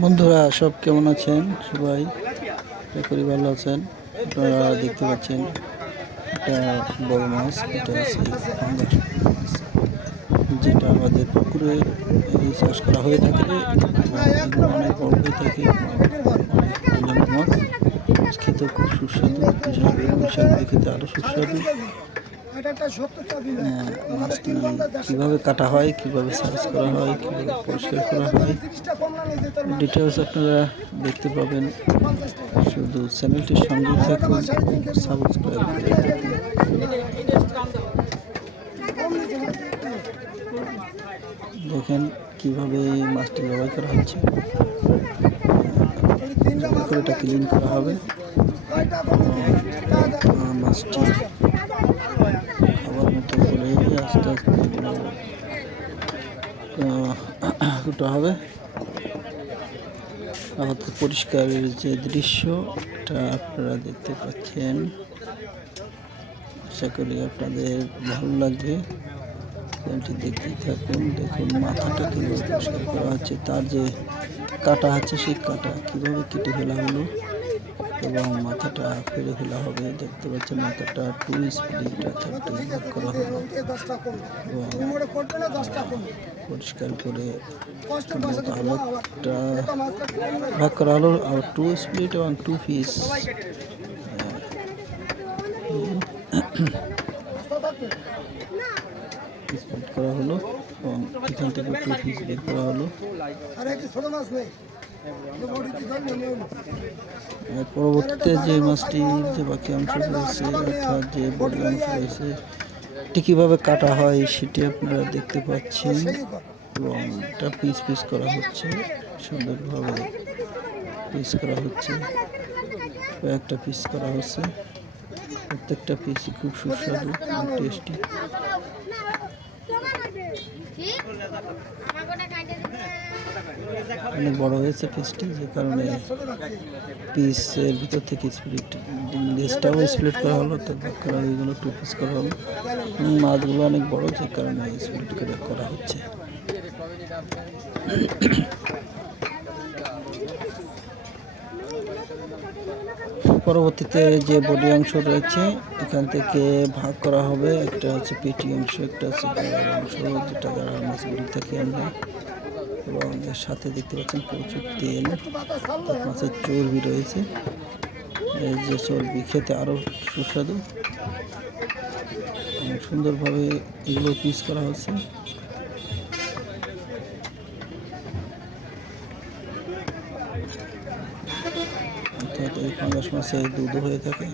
বন্ধুরা সব কেমন আছেন? সবাই আশা করি ভালো আছেন। আপনারা দেখতে পাচ্ছেন একটা বড় মাছ, এটা হচ্ছে পাঙ্গাস মাছ, যেটা আমাদের পুকুরে চাষ করা হয়ে থাকে। এগুলো অনেক বড় হয়ে থাকে, অনেক মাছ খেতে খুব সুস্বাদু, বিশেষ করে বৈশাখ খেতে আরও সুস্বাদু। মাছটি কীভাবে কাটা হয়, কীভাবে সাইজ করা হয়, কীভাবে পরিষ্কার করা হয়, ডিটেলস আপনারা দেখতে পাবেন। শুধু চ্যানেলটির সঙ্গে থাকুন, সাবস্ক্রাইব করে রাখুন। দেখেন কীভাবে মাছটি জবাই করা হচ্ছে। জবাই করে এটা ক্লিন করা হবে। মাছটি খাবার মতো করে আস্তে আস্তে কুটা হবে। আমাদের পরিষ্কারের যে দৃশ্য, এটা আপনারা দেখতে পাচ্ছেন। আশা করি আপনাদের ভালো লাগবে। দেখতেই থাকুন। দেখুন মাথাটা কীভাবে পরিষ্কার করা হচ্ছে, তার যে কাটা আছে সেই কাটা কীভাবে কেটে ফেলা হলো এবং মাথাটা ফেলে ফেলা হবে। দেখতে পাচ্ছেন মাথাটা 2 স্প্লিট অর্থাৎ ভাগ করা হলো এবং পরিষ্কার করে আলাদা ভাগ করা হলো। আর 2 স্প্লিট এবং 2 পিস স্প্লিট করা হলো এবং এখান থেকে 2 পিস বের করা হলো। পরবর্তীতে যে মাছটির যে বাকি অংশ রয়েছে, অর্থাৎ যে বডি অংশ রয়েছে, এটি কীভাবে কাটা হয় সেটি আপনারা দেখতে পাচ্ছেন এবং এটা পিস পিস করা হচ্ছে, সুন্দরভাবে পিস করা হচ্ছে। কয়েকটা পিস করা হচ্ছে, প্রত্যেকটা পিসই খুব সুস্বাদু এবং টেস্টি। অনেক বড় হয়েছে পিসটি, যে কারণে পিসের ভিতর থেকে স্প্লিট লেজটাও স্প্লিট করা হলো, তারপর এইগুলো 2 পিস করা হলো। মাছগুলো অনেক বড়, যে কারণে স্প্লিট করে করা হচ্ছে। পরবর্তীতে যে বডি অংশ রয়েছে এখান থেকে ভাগ করা হবে। একটা হচ্ছে পেটি অংশ, একটা হচ্ছে গাড়ার অংশ, যেটা গাড়ার মাছ বলি থাকি আমরা। এবং এর সাথে দেখতে পাচ্ছেন প্রচুর তেল, মাছের চর্বি রয়েছে। এই যে চর্বি খেতে আরও সুস্বাদু। সুন্দরভাবে এগুলো পিস করা হচ্ছে। অর্থাৎ এই পাঙ্গাস মাছে দুধ হয়ে থাকে।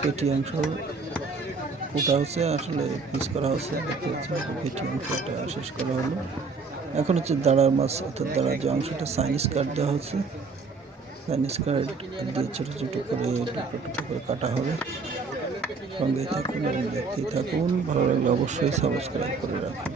পেটি অংশ ওটা হচ্ছে আসলে পিস করা হচ্ছে, দেখতে পাচ্ছেন পেটি অংশটা শেষ করা হলো। এখন হচ্ছে দাঁড়ার মাছ, অর্থাৎ দাঁড়ার যে অংশটা চাইনিজ কাট দেওয়া হচ্ছে। চাইনিজ কাট দিয়ে ছোটো ছোটো করে টুকরো করে কাটা হবে। সঙ্গেই থাকুন এবং দেখতেই থাকুন। ভালো লাগলে অবশ্যই সাবস্ক্রাইব করে রাখুন।